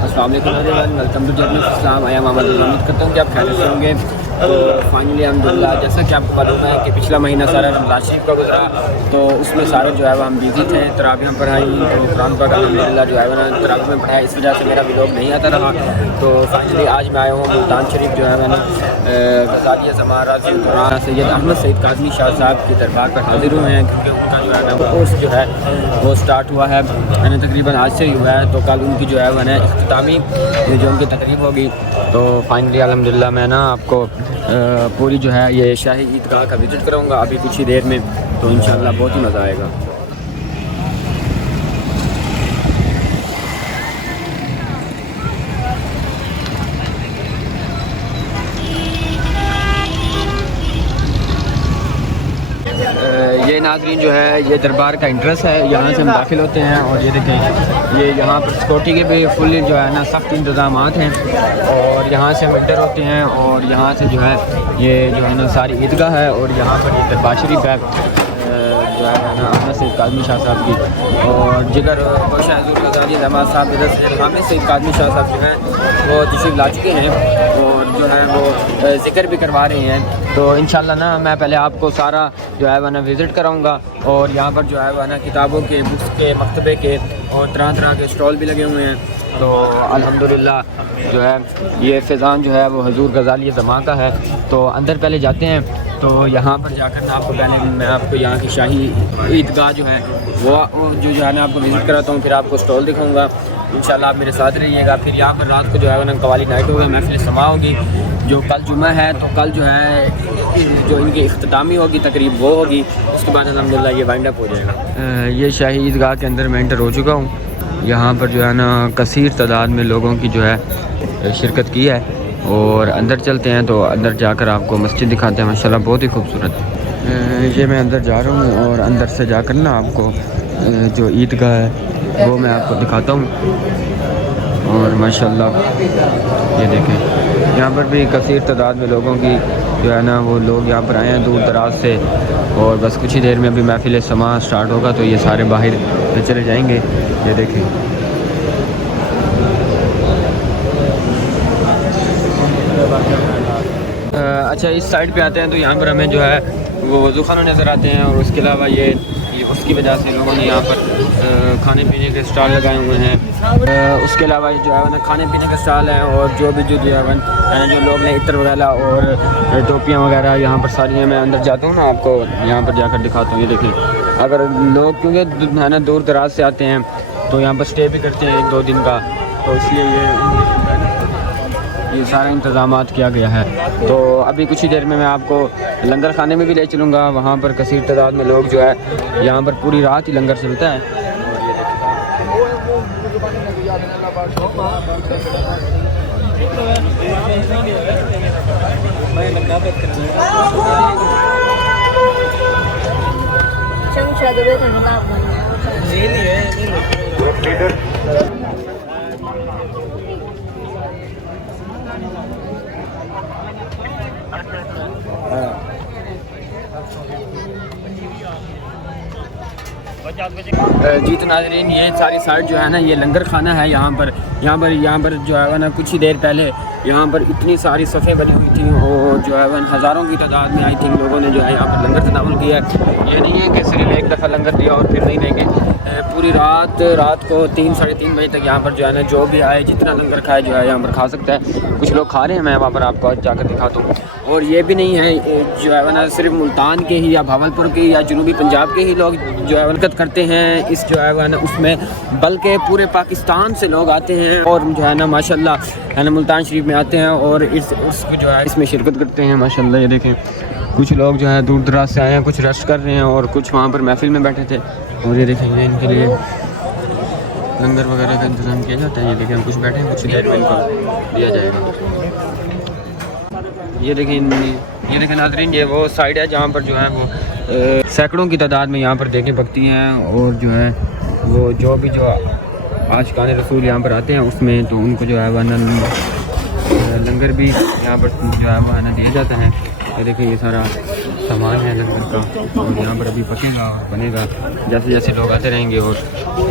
अस्सलाम वालेकुम everyone, welcome to journey of Islam. I am Mohammad. उम्मीद करता हूँ कि आप खैरियत से होंगे। तो फाइनली अल्हम्दुलिल्लाह, जैसा कि आपको मालूम है कि पिछला महीना सारा रमज़ान शरीफ का गुजरा, तो उसमें सारे जो है वो हम बिज़ी थे। तरावियाँ पढ़ाई, तो कुरान पाक अल्हम्दुलिल्लाह जो है वो तरावी में पढ़ाया, इस वजह से मेरा व्लॉग नहीं आता रहा। तो फाइनली आज मैं आया हूँ मुल्तान शरीफ जो है मैंने गज़ालिया ज़मारा सैयद अहमद सईद काज़मी शाह साहब की दरबार पर हाजिर हुए हैं, क्योंकि उनका जो है ना कोर्स जो है वो स्टार्ट हुआ है, मैंने तकरीबन आज से ही हुआ है। तो कल उनकी जो है मैंने इख्तितामी जो उनकी तकरीब होगी। तो फाइनली अल्हम्दुलिल्लाह मैं ना आपको पूरी जो है ये शाही ईदगाह का विज़िट कराऊंगा अभी कुछ ही देर में। तो इंशाअल्लाह बहुत ही मज़ा आएगा। ये नाज़रीन जो है ये दरबार का इंट्रेंस है, यहाँ से हम दाखिल होते हैं। और ये देखें, ये यहाँ पर सिक्योरिटी के भी फुल जो है ना सख्त इंतज़ाम हैं। और यहाँ से हम इंटर होते हैं और यहाँ से जो है ये जो है ना सारी ईदगाह है। और यहाँ पर ये दरबार शरीफ है जो है ना अहमद सईद काज़मी शाह साहब की। और जिगर गोशा हज़ूर गज़ालिया ज़मात साहब इधर से अहमद सईद काज़मी शाह साहब जो हैं वो तशरीफ़ ला चुके हैं और जो है वो ज़िक्र भी करवा रहे हैं। तो इंशाल्लाह ना मैं पहले आपको सारा जो है वह ना विज़िट कराऊंगा। और यहाँ पर जो है वह ना किताबों के, बुक्स के, मकतबे के और तरह तरह के स्टॉल भी लगे हुए हैं। तो अल्हम्दुलिल्लाह जो है ये फ़ैज़ान जो है वो हज़ूर गज़ालिया ज़मा का है। तो अंदर पहले जाते हैं। तो यहाँ पर जाकर ना आपको पहले मैं आपको यहाँ की शाही ईदगाह जो है वो जो है ना आपको विज़िट कराता हूँ, फिर आपको स्टॉल दिखाऊँगा। इंशाल्लाह आप मेरे साथ रहिएगा। फिर यहाँ पर रात को जो है ना कवाली नाइट होगा, महफिल समा होगी। जो कल जुम्मा है तो कल जो है जो इनकी इख्तितामी होगी तकरीब वो होगी, उसके बाद अल्हम्दुलिल्लाह ये वाइंड अप हो जाएगा। ये शाही ईदगाह के अंदर मैं एंटर हो चुका हूँ। यहाँ पर जो है ना कसीर तादाद में लोगों की जो है शिरकत की है। और अंदर चलते हैं तो अंदर जाकर आपको मस्जिद दिखाते हैं, माशाल्लाह बहुत ही खूबसूरत। ये मैं अंदर जा रहा हूँ और अंदर से जाकर ना आपको जो ईदगाह है वो मैं आपको दिखाता हूँ। और माशाल्लाह ये देखें, यहाँ पर भी कसीर तादाद में लोगों की जो है ना वो लोग यहाँ पर आए हैं दूर दराज से। और बस कुछ ही देर में अभी महफिल समा स्टार्ट होगा तो ये सारे बाहर चले जाएंगे। ये देखें, अच्छा इस साइड पे आते हैं तो यहाँ पर हमें जो है वो वज़ू खाना नज़र आते हैं। और उसके अलावा ये उसकी वजह से लोगों ने यहाँ पर खाने पीने के स्टॉल लगाए हुए हैं। उसके अलावा जो है ना खाने पीने के स्टॉल हैं। और जो भी जो है जो लोग ने इत्र वगैरह और टोपियाँ वगैरह यहाँ पर सारी हैं। मैं अंदर जाता हूँ ना आपको यहाँ पर जाकर दिखाता हूँ। ये देखें, अगर लोग क्योंकि है ना दूर दराज से आते हैं तो यहाँ पर स्टे भी करते हैं 1-2 दिन का, तो इसलिए ये सारा इंतज़ामात किया गया है। तो अभी कुछ ही देर में मैं आपको लंगर खाने में भी ले चलूँगा। वहाँ पर कसीर तादाद में लोग जो है यहाँ पर पूरी रात ही लंगर चलता है। जी तो नाज़रीन, ये सारी साइड जो है ना ये लंगर खाना है। यहाँ पर जो है ना कुछ ही देर पहले यहाँ पर इतनी सारी सफ़े बनी हुई थी और जो है वह हज़ारों की तादाद में आई थिंक लोगों ने जो है यहाँ पर लंगर तनावुल किया है। ये नहीं है कि सिर्फ एक दफ़ा लंगर दिया और फिर नहीं देंगे। पूरी रात को 3-3:30 बजे तक यहाँ पर जो है ना जो भी आए जितना लंगर खाए जो है यहाँ पर खा सकता है। कुछ लोग खा रहे हैं, मैं वहाँ पर आपको जाकर दिखाता हूँ। और ये भी नहीं है जो है ना सिर्फ मुल्तान के ही या भावलपुर के या जनूबी पंजाब के ही लोग जो है शिरकत करते हैं इस जो है ना उसमें, बल्कि पूरे पाकिस्तान से लोग आते हैं और जो है ना माशाल्लाह है ना मुल्तान शरीफ में आते हैं और इसको जो है इसमें शिरकत करते हैं। माशाल्लाह ये देखें, कुछ लोग जो है दूर दराज से आए हैं, कुछ रेस्ट कर रहे हैं और कुछ वहाँ पर महफिल में बैठे थे। और ये देखेंगे इनके लिए लंगर वगैरह का इंतज़ाम किया जाता है। ये देखें कुछ बैठे हैं, कुछ देर में इनको दिया जाएगा। ये देखें नाज़रीन, ये वो साइड है जहाँ पर जो है वो सैकड़ों की तादाद में यहाँ पर देखें पकती हैं और जो है वो जो भी जो आशिकान रसूल यहाँ पर आते हैं उसमें तो उनको जो है वह लंगर भी यहाँ पर जो है वह ना दिए जाते हैं। ये देखिए ये सारा सामान है लंगर का और यहाँ पर अभी पकेगा और बनेगा जैसे जैसे लोग आते रहेंगे और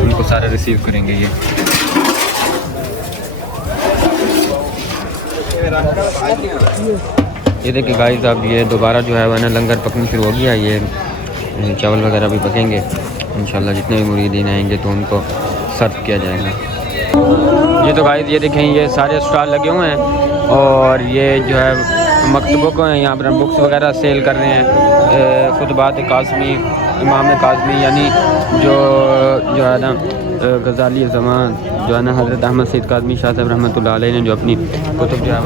उनको सारा रिसीव करेंगे। ये ये देखिए गाइस, अब ये दोबारा जो है वह ना लंगर पकनी शुरू हो गया। ये चावल वगैरह भी पकेंगे इंशाल्लाह। जितने भी मुरीदीन आएंगे तो उनको सर्व किया जाएगा। ये तो गाइस ये देखें, ये सारे स्टॉल लगे हुए हैं और ये जो है मकतबों को हैं, यहाँ पर हम बुक्स वगैरह सेल कर रहे हैं। खुतबात काज़मी, इमाम काज़मी यानी जो है ना गज़ाली ज़मान जो है ना हज़रत अहमद सईद काज़मी शाह साहब रहमतुल्लाह अलैह ने जो अपनी कुतुब जो है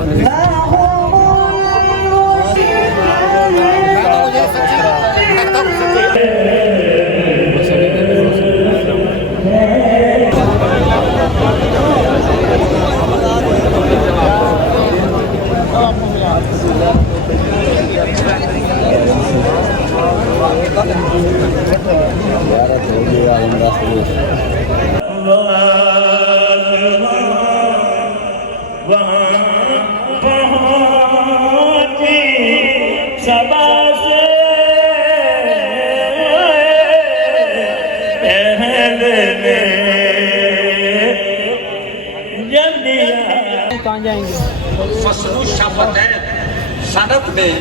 सनत में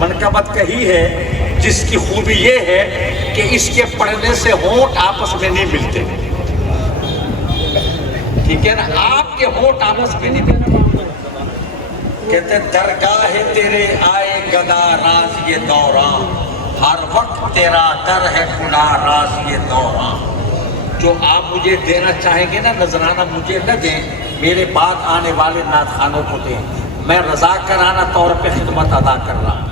मनकबत कही है, जिसकी खूबी ये है कि इसके पढ़ने से होंठ आपस में नहीं मिलते। ठीक है ना, आपके होंठ आपस में नहीं मिलते। कहते दरगाह है तेरे आए गदा राज ये दौरान, हर वक्त तेरा दर है खुला राज ये दौरान। जो आप मुझे देना चाहेंगे ना नजराना, मुझे न दें, मेरे बाद आने वाले नाथखानों को दें। मैं रज़ाकराना तौर पे खिदमत अदा कर रहा हूँ।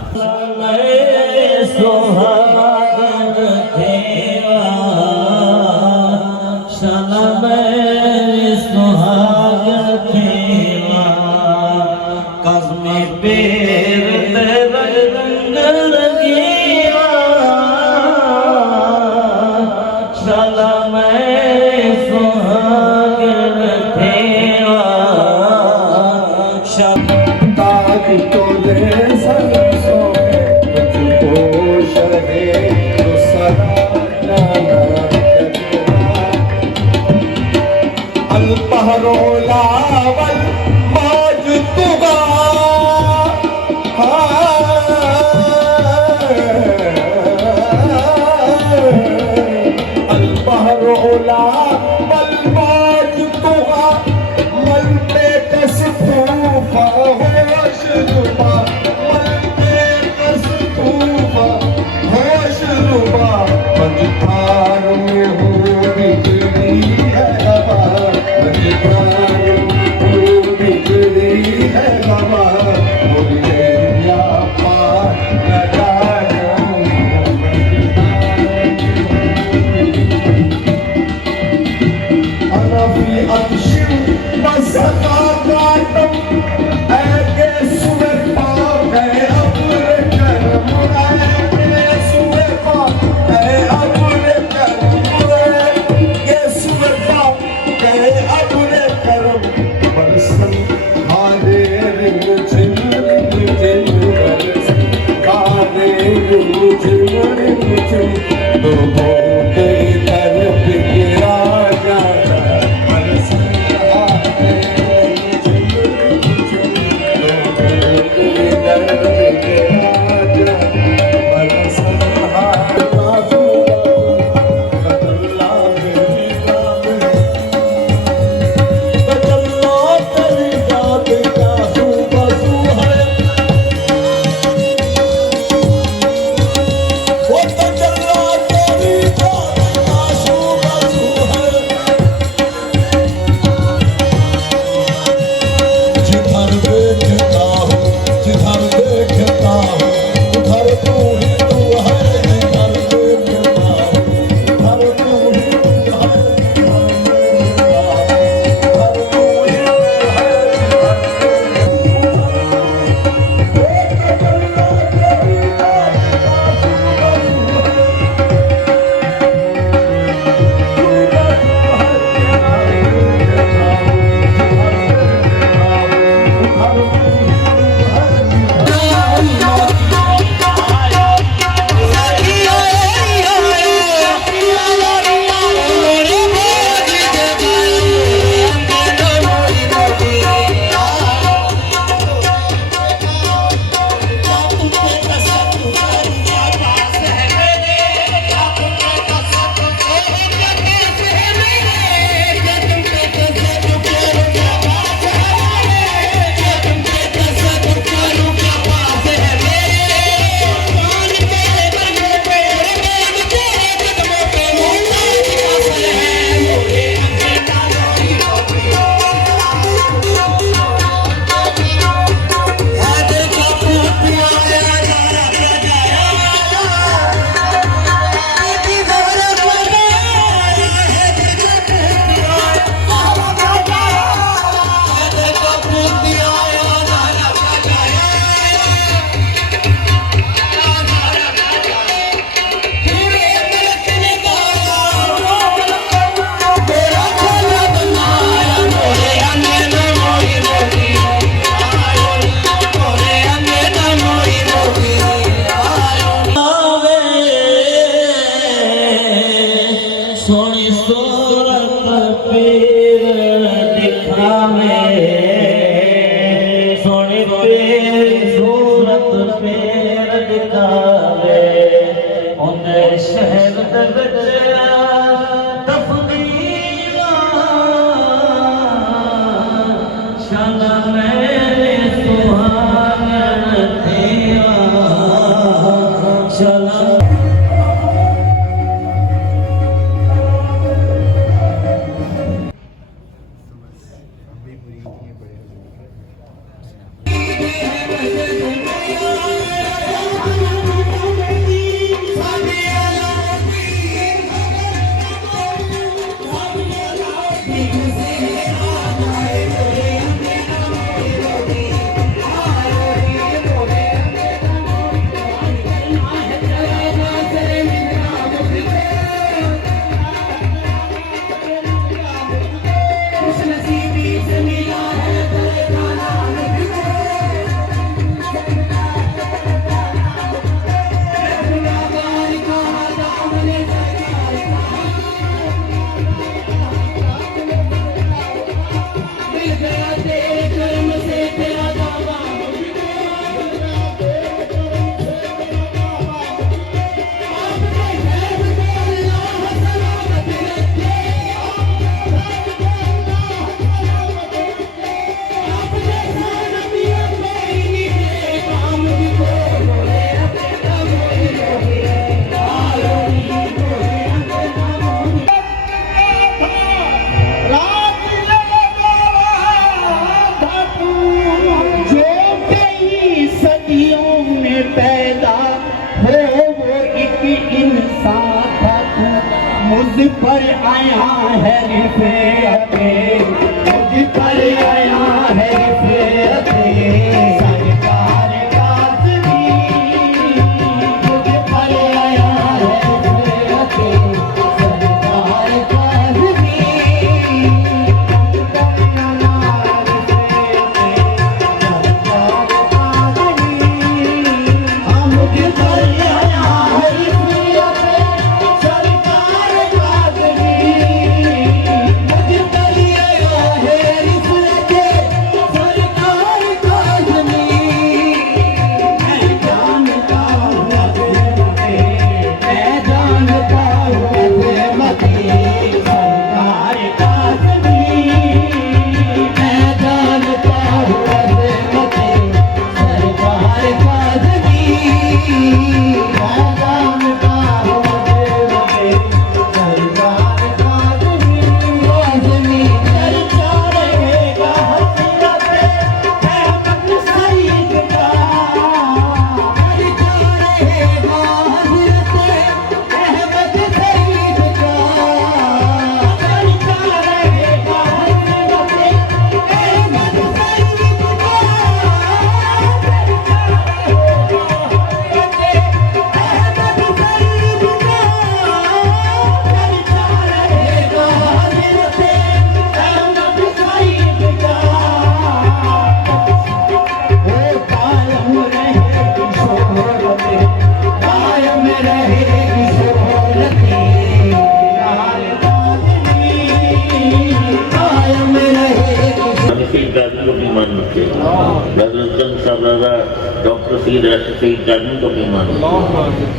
डॉक्टर सैयद अरशद सईद जानी को भी मानो,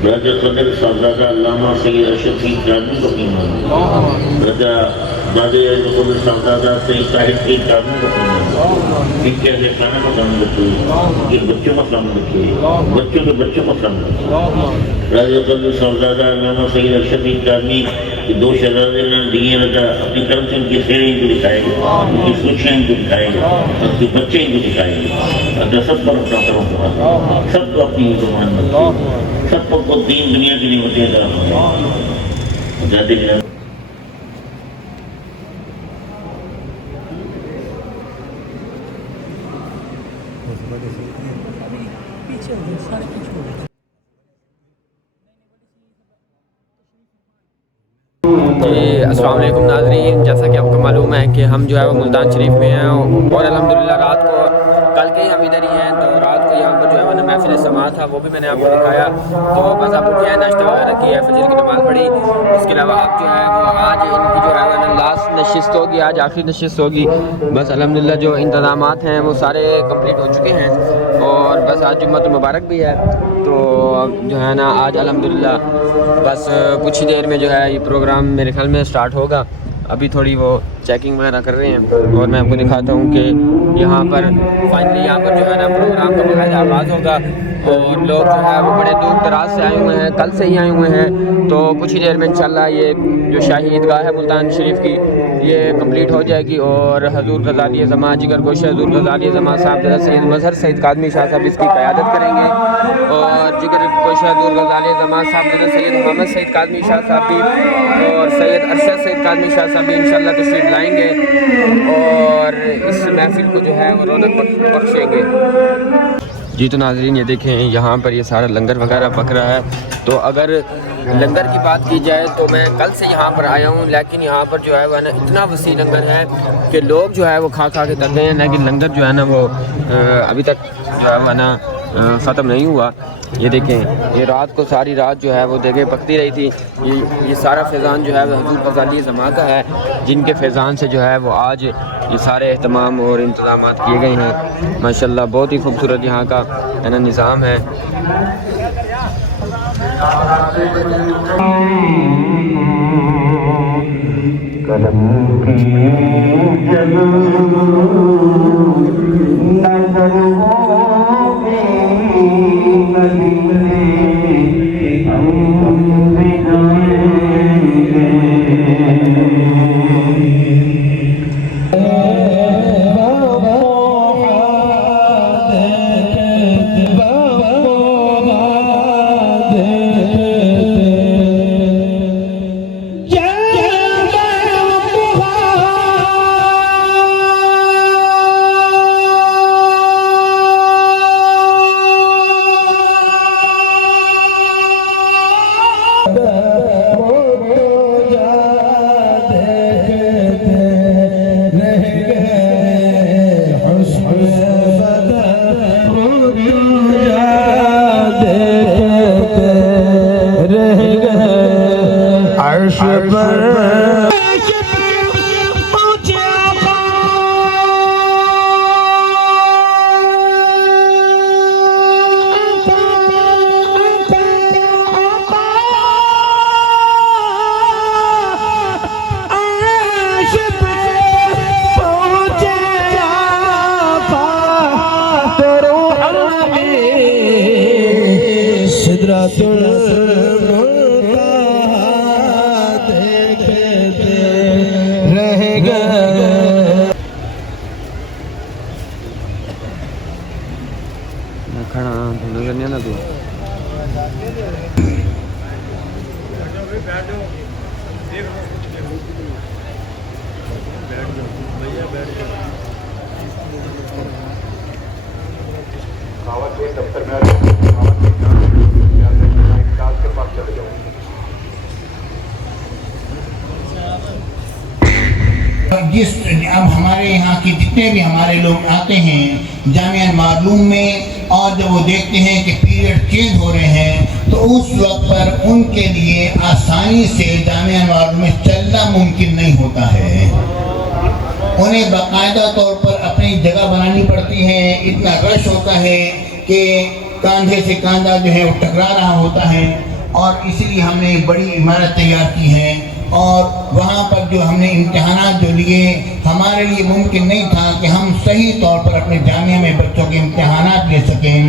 राजा सदर साहबजादा अल्लामा सैयद अरशद सईद जानी को भी मानो, राजा दादे सदर साहबजादा सईद साहिब सईद जानी को भी मानो। इनके अहले खाना को सलाम रखिए, इनके बच्चों को सलाम रखिए, बच्चों के बच्चों को सलाम रखिए। राजा सदर साहबजादा अल्लामा सैयद अरशद सईद जानी कि दो शहजादे ने दिए राजा अपनी तरफ से उनकी सेहरें इनको दिखाएंगे, उनकी सूचियाँ इनको दिखाएंगे, उनके बच्चे इनको दिखाएंगे। अगर सब पर अपना करो, सबको अपनी ईमान रखिए, सबको दीन दुनिया की नियमतें ज़्यादा अस्सलाम वालेकुम नाज़रीन, जैसा कि आपको मालूम है कि हम जो है वो मुल्तान शरीफ में हैं और अल्हम्दुलिल्लाह रात को कल के ही हम इधर ही हैं। तो रात को यहाँ पर जो है मैंने महफिल समा था वो भी मैंने आपको दिखाया। तो बस आप उठे हैं, नाश्ता वगैरह किया, फजर की नमाज़ पढ़ी। उसके अलावा अब जो है वो आज इनकी जो है लास्ट नशिस्त होगी, आज आखिरी नशिस्त होगी। बस अल्हम्दुलिल्लाह जो इंतज़ामात हैं वो सारे कम्प्लीट हो चुके हैं और बस आज जुम्मतुल मुबारक भी है। तो जो है ना आज अल्हम्दुलिल्लाह बस कुछ ही देर में जो है ये प्रोग्राम मेरे ख्याल में स्टार्ट होगा। अभी थोड़ी वो चेकिंग वगैरह कर रहे हैं और मैं आपको दिखाता हूँ कि यहाँ पर फाइनली यहाँ पर जो है ना प्रोग्राम का बाकायदा आगाज़ होगा और लोग जो है वो बड़े दूर दराज से आए हुए हैं, कल से ही आए हुए हैं। तो कुछ ही देर में इंशाल्लाह ये जो शाही ईदगाह है मुल्तान शरीफ की ये कंप्लीट हो जाएगी और हजूर गज़ाली ज़मा जिगर गोश हजूर गज़ाली ज़मा साहब सैयद मज़हर सईद कादमी शाह साहब इसकी क़यादत करेंगे और जिगर गोश हजूर गज़ाली ज़मा साहब सैयद मोहम्मद सईद कादमी शाह साहब भी और सैयद अरशद सईद कादमी शाह साहब भी इंशाल्लाह तशरीफ़ लाएंगे और इस महफिल को जो है वो रौनक बख्शेंगे। जी तो नाज़रीन ये देखें यहाँ पर ये सारा लंगर वगैरह पक रहा है। तो अगर लंगर की बात की जाए तो मैं कल से यहाँ पर आया हूँ, लेकिन यहाँ पर जो है वह ना इतना वसी लंगर है कि लोग जो है वो खा के थक गए हैं। लेकिन लंगर जो है ना वो अभी तक जो है वह ना ख़त्म नहीं हुआ। ये देखें ये रात को सारी रात जो है वो देखें पकती रही थी। ये सारा फैज़ान जो है वो हजूर गज़ाली ज़मा का है, जिनके फैज़ान से जो है वो आज ये सारे अहतमाम और इंतज़ामात किए गए हैं। माशाल्लाह बहुत ही खूबसूरत यहाँ का है ना निज़ाम है। नजर नहीं आना तू दफ्तर में के पास चले जाओ। जिस अब हमारे यहाँ के जितने भी हमारे लोग आते हैं जामिया मालूम में, और जब वो देखते हैं कि पीरियड चेंज हो रहे हैं तो उस वक्त पर उनके लिए आसानी से जामिया मालूम में चलना मुमकिन नहीं होता है। उन्हें बाकायदा तौर पर अपनी जगह बनानी पड़ती है। इतना रश होता है कि कंधे से कंधा जो है वो टकरा रहा होता है, और इसलिए हमने एक बड़ी इमारत तैयार की है। और वहाँ पर जो हमने इम्तिहानात जो लिए, हमारे लिए मुमकिन नहीं था कि हम सही तौर पर अपने जामिया में बच्चों के इम्तिहानात ले सकें।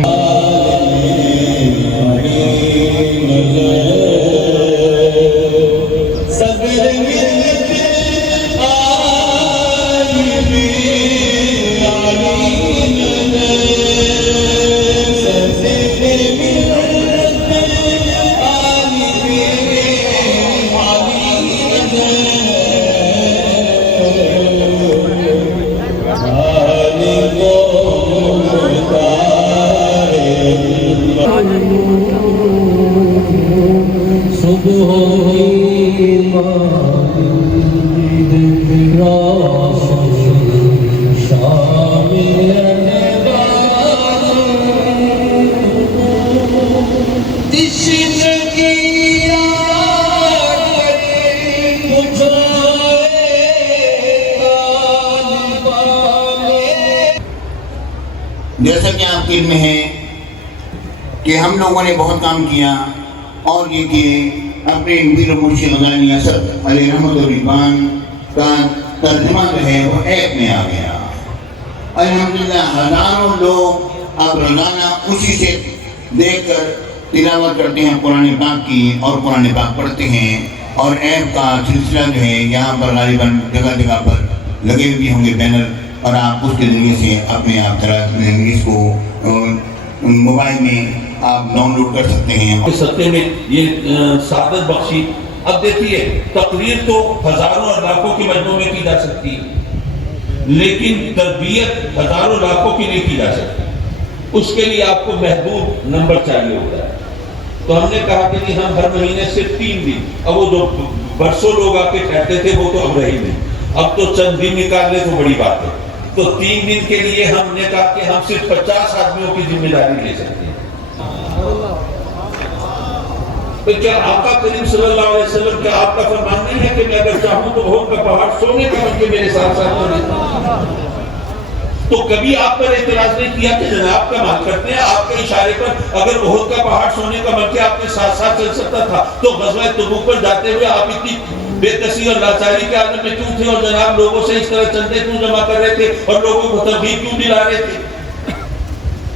जैसा कि आपके इल्म है कि हम लोगों ने बहुत काम किया, और ये कि अपने मीर मुर्शिद गज़ाली असद अलैहि रहमत व रिज़वान का तर्जुमा जो है वो ऐप में आ गया। अल्हम्दुलिल्लाह हज़ारों लोग अब रोज़ाना उसी से देखकर तिलावत करते हैं कुरान पाक की, और कुरान पाक पढ़ते हैं। और ऐप का सिलसिला जो है यहाँ पर गालिबन जगह जगह पर लगे हुए होंगे बैनर, और आप उसके जरिए से अपने आप तरह इसको मोबाइल में आप डाउनलोड कर सकते हैं। इस सत्य में ये सादत बख्शी। अब देखिए, तकरीर तो हजारों और लाखों के मजमू में की जा सकती है, लेकिन तरबियत हजारों लाखों की नहीं की जा सकती। उसके लिए आपको महदूद नंबर चाहिए होता है। तो हमने कहा कि जी हम हर महीने सिर्फ 3 दिन, अब वो जो बरसों लोग आके ठहरते थे वो तो अब रही नहीं, अब तो चंद दिन निकालने तो बड़ी बात है। तो 3 दिन के लिए हमने कहा कि हम सिर्फ 50 आदमियों की जिम्मेदारी ले सकते हैं। तो क्या आका करीम सल्लल्लाहु अलैहि वसल्लम का आपका फरमान नहीं है कि मैं अगर चाहूं तो ओहद का पहाड़ सोने का बन के मेरे साथ साथ हो जाए? तो कभी आप पर एतराज नहीं किया कि जनाब का मान करते हैं, आपके इशारे पर अगर ओहद का पहाड़ सोने का बन के आपके साथ साथ चल सकता था तो ग़ज़वा तबूक पर जाते हुए आप इतनी बेकसी और लाचारी के आलम में क्यों थे, और जनाब लोगों से इस तरह चंदे क्यों जमा कर रहे थे और लोगों को तरगीब क्यों दिला रहे थे?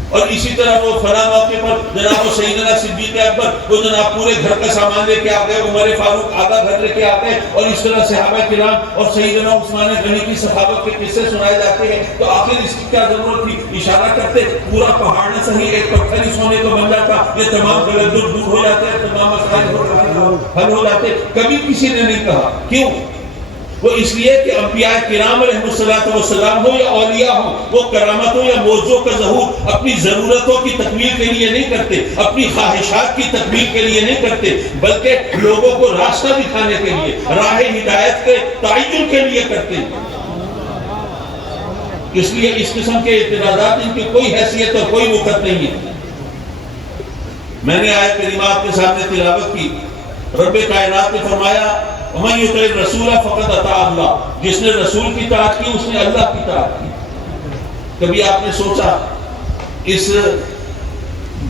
और इसी तरह वो फला मौके पर जनाब वो सैयदना सिद्दीक़ अकबर वो जनाब पूरे घर का सामान लेके आ गए, उमर फारूक आधा घर लेके आ गए, और इस तरह सहाबा किराम और सैयदना उस्मान गनी की सहाबत के किस्से सुनाए जाते हैं। तो आखिर इसकी क्या जरूरत थी? इशारा करते पूरा पहाड़ न सही एक पत्थर ही सोने को बन जाता, ये तमाम गलत दूर हो जाते हैं, तमाम मसाइल हल हो जाते। कभी किसी ने नहीं कहा। क्यों? वो इसलिए कि अंबिया किराम अलैहिस्सलाम हो या औलिया हो, वो करामतों या मौजों का ज़हूर अपनी ज़रूरतों की तकमील के लिए नहीं करते, अपनी ख्वाहिशात की तकमील के लिए नहीं करते, बल्कि लोगों को रास्ता दिखाने के लिए, राह हिदायत के तयन के लिए करते। इसलिए इस किस्म के इत्तेराज़ात इनकी कोई हैसियत और कोई वक़्त नहीं है। मैंने आयत करीमा आपके सामने तिलावत की। रब्बे कायनात ने फरमाया रसूल फ़क़द अता अल्लाह, जिसने रसूल की इताअत की उसने अल्लाह की इताअत की। कभी आपने सोचा इस,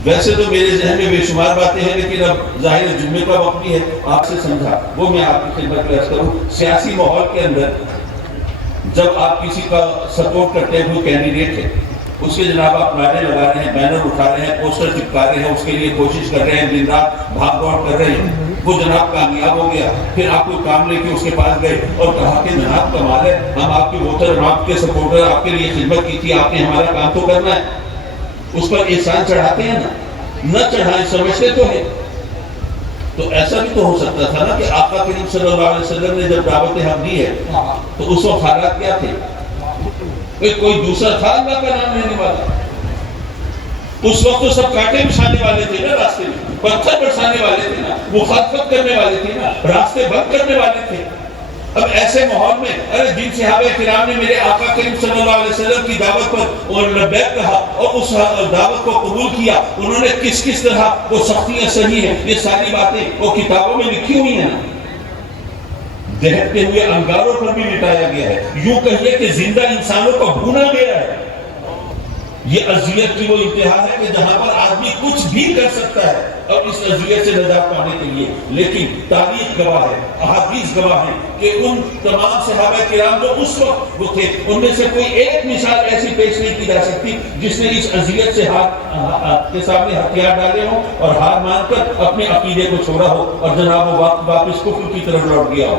वैसे तो मेरे जहन में बेशुमार बातें हैं, लेकिन अब जाहिर जुम्मे का वक्त भी है, आपसे समझा वो मैं आपकी खिदमत में अर्ज़ करूं। सियासी माहौल के अंदर जब आप किसी का सपोर्ट करते हैं, कोई कैंडिडेट है, उसके जनाब आप नारे लगा रहे हैं, बैनर उठा रहे हैं, पोस्टर चिपका रहे हैं, उसके लिए कोशिश कर रहे हैं, दिन रात भाग दौड़ कर रहे हैं, वो जनाब कामयाब हो गया। फिर आप कोई काम लेके उसके पास गए और कहा कि जनाब कमाल है, हम आपके वोटर, हम आपके सपोर्टर, आपके लिए खिदमत की थी, आपने हमारा काम तो करना है। उस पर एहसान चढ़ाते हैं ना। न चढ़ाए, समझते तो है। तो ऐसा भी तो हो सकता था ना कि आका करीम सल्लल्लाहु अलैहि वसल्लम ने जब दावत हम दी है तो उस वक्त हालात क्या थे? कोई दूसरा था अल्लाह का नाम लेने वाला? उस वक्त तो सब कांटे बिछाने वाले थे ना रास्ते में, पत्थर बरसाने वाले थे ना, मुखालफत करने वाले थे ना, रास्ते बंद करने वाले थे। अब ऐसे माहौल में अरे जिन सहाबा किराम ने मेरे आका करीम सल्लल्लाहु अलैहि वसल्लम की दावत पर और लब्बैक कहा और उस दावत को कबूल किया, उन्होंने किस किस तरह वो सख्तियां सही है, ये सारी बातें वो किताबों में लिखी हुई हैं। दहकते हुए अंगारों पर भी लिटाया गया है, यूं कहिए कि जिंदा इंसानों को भूना गया है। ये अजियत की वो इंतहा है कि जहां पर आदमी कुछ भी कर सकता है और इस अजियत से निजात पाने के लिए। लेकिन तारीख गवाह है, अहादीस गवाह है कि उन तमाम सहाबा किराम जो उस वक्त वो थे, उनमें से कोई एक मिसाल ऐसी पेश नहीं की जा सकती जिसने इस अजियत से हाथ के सामने हथियार डाले हो और हार मानकर अपने अकीदे को छोड़ा हो और जनाब वो वापस कुफ्र की तरफ लौट गया हो।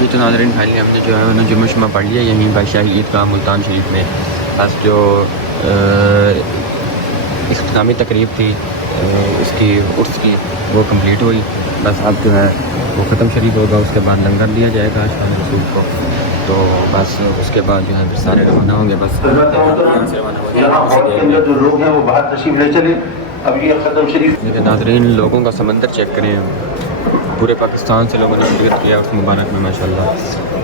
ये तो नाज़रीन फाइनली हमने जो है ना जुम्मा शुमा पढ़ लिया यहीं बादशाही ईदगाह मुल्तान शरीफ में। बस जो इख्तितामी तकरीब थी उसकी उर्स की वो कंप्लीट हुई। बस अब जो है वो ख़त्म शरीफ होगा, उसके बाद लंगर दिया जाएगा शाम रसूल को। तो बस उसके बाद जो है फिर सारे रवाना होंगे। बस जो लोग हैं वो बाहर तशरीफ ले चले। अब ये ख़त्म शरीफ देखिए नाज़रीन, लोगों का समंदर चेक करें, पूरे पाकिस्तान से लोगों ने शिरकत किया उस मुबारक में माशाल्लाह।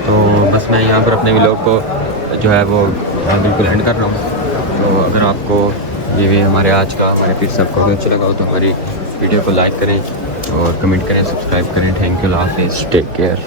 तो बस मैं यहाँ पर अपने व्लॉग को जो है वो बिल्कुल एंड कर रहा हूँ। तो अगर आपको ये हमारे आज का हमारे पीर साहब को अच्छा लगा हो तो हमारी वीडियो को लाइक करें और कमेंट करें, सब्सक्राइब करें। थैंक यू, अल्लाह हाफ़िज़, टेक केयर।